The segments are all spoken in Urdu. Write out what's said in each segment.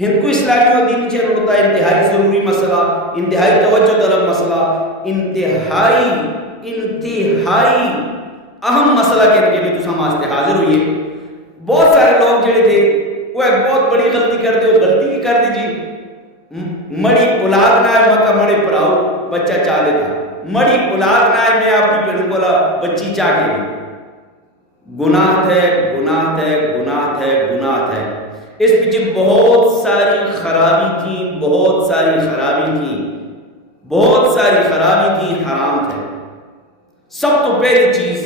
ہند کو اسلامی و دینی چینل ہوتا ہے انتہائی ضروری مسئلہ، انتہائی توجہ طلب مسئلہ، انتہائی اہم مسئلہ کے لیے تو سماجتے حاضر ہوئیے۔ بہت سارے لوگ جڑے تھے وہ ایک بہت بڑی غلطی کرتے، وہ غلطی کی کر دی جی مڑی اولاد نہ ہے مکہ مڑے پراؤ بچہ چاہ دیتا، مڑی اولاد نہ ہے میں اپنی پیڑوں کو بچی چاہ کے گناہ ہے گناہ ہے گناہ ہے گناہ ہے۔ اس پیچھے بہت ساری خرابی تھی، بہت ساری خرابی تھی، بہت ساری خرابی تھی، حرام تھے۔ سب تو پہلی چیز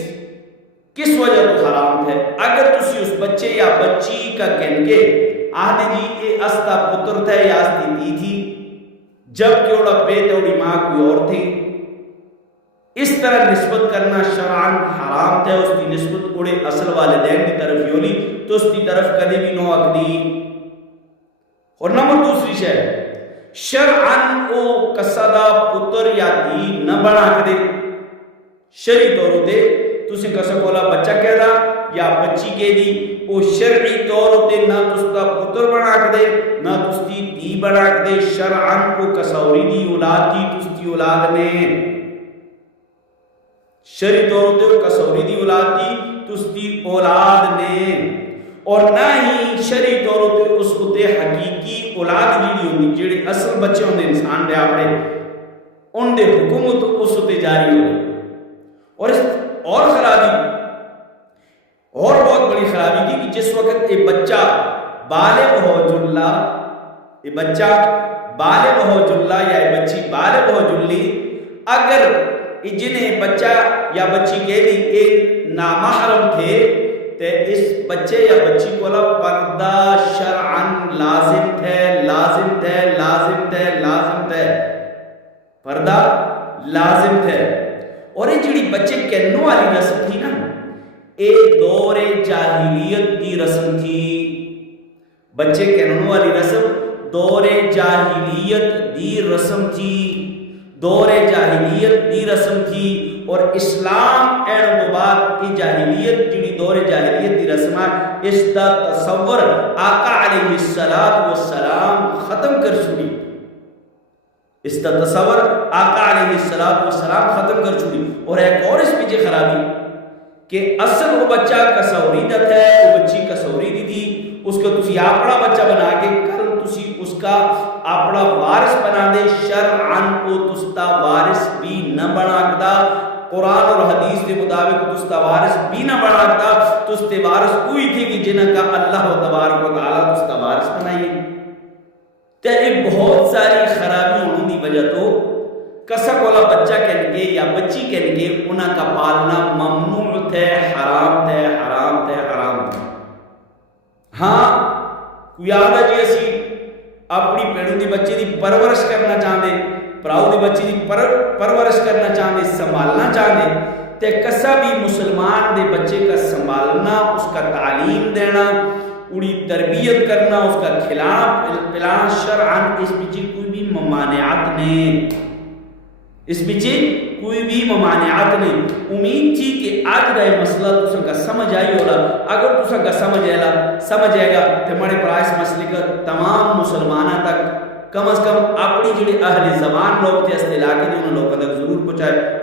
کس وجہ تو حرام تھے؟ اگر تسی اس بچے یا بچی کا کہنگے آدھے جی اے استا پتر تھے یا استی دی تھی جبکہ اوڑا پیٹ اوڑی ماں کوئی اور تھی، اس طرح نسبت کرنا شرعاً حرام تھے۔ اس کی نسبت اوڑے اصل والدین کی طرف یولی تو اس کی طرف کدے بھی نو اکدی۔ اور نمبر دوسری شے شرعاً او قصدہ پتر یا دی نہ بنا کدے شرعی طور ہوتے تسی کسا کولا بچہ کہہ دا یا بچی کہہ دی او شرعی طور ہوتے نہ تستا پتر بنا کدے نہ تستی دی بنا کدے، شرعاً او کسوری دی اولاد کی تستی اولاد نے، شرعی طور ہوتے او کسوری دی اولاد کی تستی اولاد نے، اور نہ ہی شرعی طور ہوتے اس ہوتے حقیقی اولاد جیڑی ہوندی جیڑے اصل بچے ہوندے انسان دے اپنے ان دے حکومت اس ہوتے جاری ہوندے۔ اور خرابی اور بہت بڑی خرابی تھی کہ جس وقت یہ بچہ بالغ ہو جلا، یہ بچہ بالغ ہو جلا یا یہ بچی بالغ ہو جلی، اگر جنہیں بچہ یا بچی کہہ دی یہ نامحرم تھے تو اس بچے یا بچی کو پردہ شرعاً لازم تھے، لازم تھے، لازم تھے، لازم تھے، پردہ لازم تھے۔ اور یہ جڑی بچے کہنوں والی رسم تھی نا ایک دور جاہلیت دی رسم تھی، بچے کہنوں والی رسم دور جاہلیت دی رسم تھی، دور جاہلیت دی رسم تھی۔ اور اسلام این تو بعد یہ جاہلیت جڑی دور جاہلیت دی رسم ہے اس دا تصور آقا علیہ السلام ختم کر چھوڑی، اس کا تصور آقا علیہ السلام ختم کر چھوڑی۔ اور ایک اور اس پیچھے خرابی کہ اصل وہ بچہ کسوری دا تھا، وہ بچی کسوری دی تھی، اس کو تسی اپنا بچہ بنا کے کل تسی اس کا اپنا وارث بنا دے، شرعاً کو تستا وارث بھی نہ بنا کدا، قرآن اور حدیث کے مطابق تستا وارث بھی نہ بنا کدا، تستے وارث کوئی تھی کہ جنہ کا اللہ تبارک و تعالیٰ تستا وارث بنائیے۔ تو یہ بہت ساری خرابی ہونے دی وجہ تو کسا کولا بچہ کہنگے یا بچی کہنگے انہاں کا پالنا ممنوع تھے، حرام تھے، حرام تھے، حرام تھے۔ ہاں کوئی آدھا جی اسی اپنی پیڑوں دی بچے دی پرورش کرنا چاہتے، پراؤ دی بچے دی پرورش کرنا چاہتے، سنبھالنا چاہتے، تے کسا بھی مسلمان دے بچے کا سنبھالنا، اس کا تعلیم دینا، اڑی تربیت کرنا، اس کا کھلانا پلانا شرعاً اس پیچھے کوئی بھی ممانعات نہیں، اس پیچھے کوئی بھی ممانعات نہیں۔ امید تھی کہ آج رہے مسئلہ تسا کا سمجھ آئی ہوگا۔ اگر تسا کا سمجھ آئے گا تو ہمارے پرائس مسئلے کا تمام مسلمانہ تک کم از کم اپنی جڑے اہل زبان لوگ تھے اس علاقے دے انہوں لوگوں تک ضرور پہنچائے۔